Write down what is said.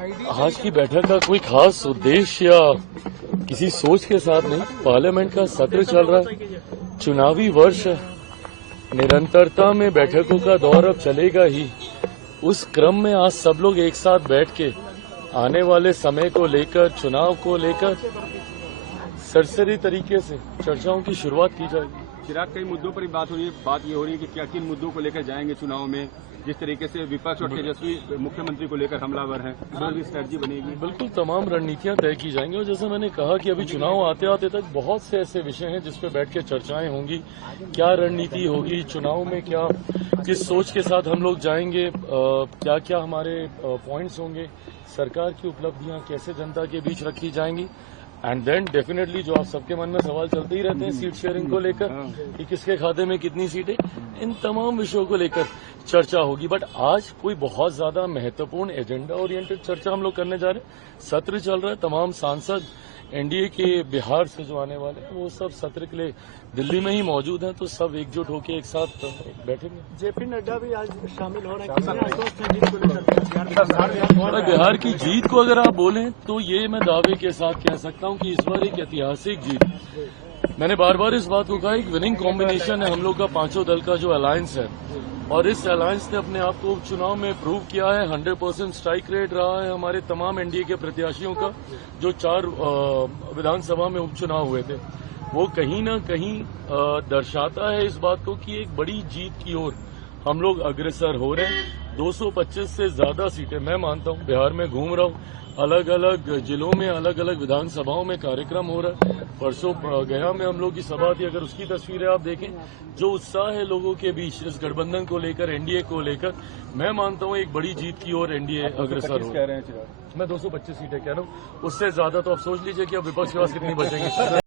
आज की बैठक का कोई खास उद्देश्य या किसी सोच के साथ नहीं। पार्लियामेंट का सत्र चल रहा है, चुनावी वर्ष है, निरंतरता में बैठकों का दौर अब चलेगा ही। उस क्रम में आज सब लोग एक साथ बैठ के आने वाले समय को लेकर, चुनाव को लेकर सरसरी तरीके से चर्चाओं की शुरुआत की जाएगी। चिराग, कई मुद्दों पर बात ये हो रही है कि क्या किन मुद्दों को लेकर जाएंगे चुनाव में। जिस तरीके से विपक्ष और तेजस्वी मुख्यमंत्री को लेकर हमलावर हैं, भी स्ट्रेटजी बनेगी। बिल्कुल तमाम रणनीतियां तय की जाएंगी और जैसे मैंने कहा कि अभी चुनाव आते आते तक बहुत से ऐसे विषय हैं जिस पे बैठ के चर्चाएं होंगी। क्या रणनीति होगी चुनाव में, क्या किस सोच के साथ हम लोग जाएंगे, क्या क्या हमारे पॉइंट्स होंगे, सरकार की उपलब्धियां कैसे जनता के बीच रखी जाएंगी। एंड देन डेफिनेटली जो आप सबके मन में सवाल चलते ही रहते हैं सीट शेयरिंग को लेकर कि किसके खाते में कितनी सीटें, इन तमाम विषयों को लेकर चर्चा होगी। बट आज कोई बहुत ज्यादा महत्वपूर्ण एजेंडा ओरिएंटेड चर्चा हम लोग करने जा रहे हैं। सत्र चल रहा है, तमाम सांसद एनडीए के बिहार से जो आने वाले हैं वो सब सत्र के लिए दिल्ली में ही मौजूद हैं, तो सब एकजुट होकर एक साथ बैठेंगे। जेपी नड्डा भी आज शामिल हो रहे हैं। बिहार की जीत को अगर आप बोलें तो ये मैं दावे के साथ कह सकता हूं कि इस बार एक ऐतिहासिक जीत। मैंने बार बार इस बात को कहा, एक विनिंग कॉम्बिनेशन है हम लोग का, पांचों दल का जो अलायंस है, और इस अलायंस ने अपने आप को उपचुनाव में प्रूव किया है। 100% स्ट्राइक रेट रहा है हमारे तमाम एनडीए के प्रत्याशियों का। जो 4 विधानसभा में उपचुनाव हुए थे वो कहीं न कहीं दर्शाता है इस बात को कि एक बड़ी जीत की ओर हम लोग अग्रसर हो रहे हैं। 225 से ज्यादा सीटें मैं मानता हूं। बिहार में घूम रहा हूं, अलग अलग जिलों में अलग अलग विधानसभाओं में कार्यक्रम हो रहा है। परसों गया में हम लोग की सभा थी, अगर उसकी तस्वीरें आप देखें, जो उत्साह है लोगों के बीच इस गठबंधन को लेकर, एनडीए को लेकर, मैं मानता हूं एक बड़ी जीत की ओर एनडीए अग्रसर हो। कह रहे हैं चिराग? मैं 225 सीटें कह रहा हूं, उससे ज्यादा तो आप सोच लीजिए कि अब विपक्ष के पास कितनी बचेंगी।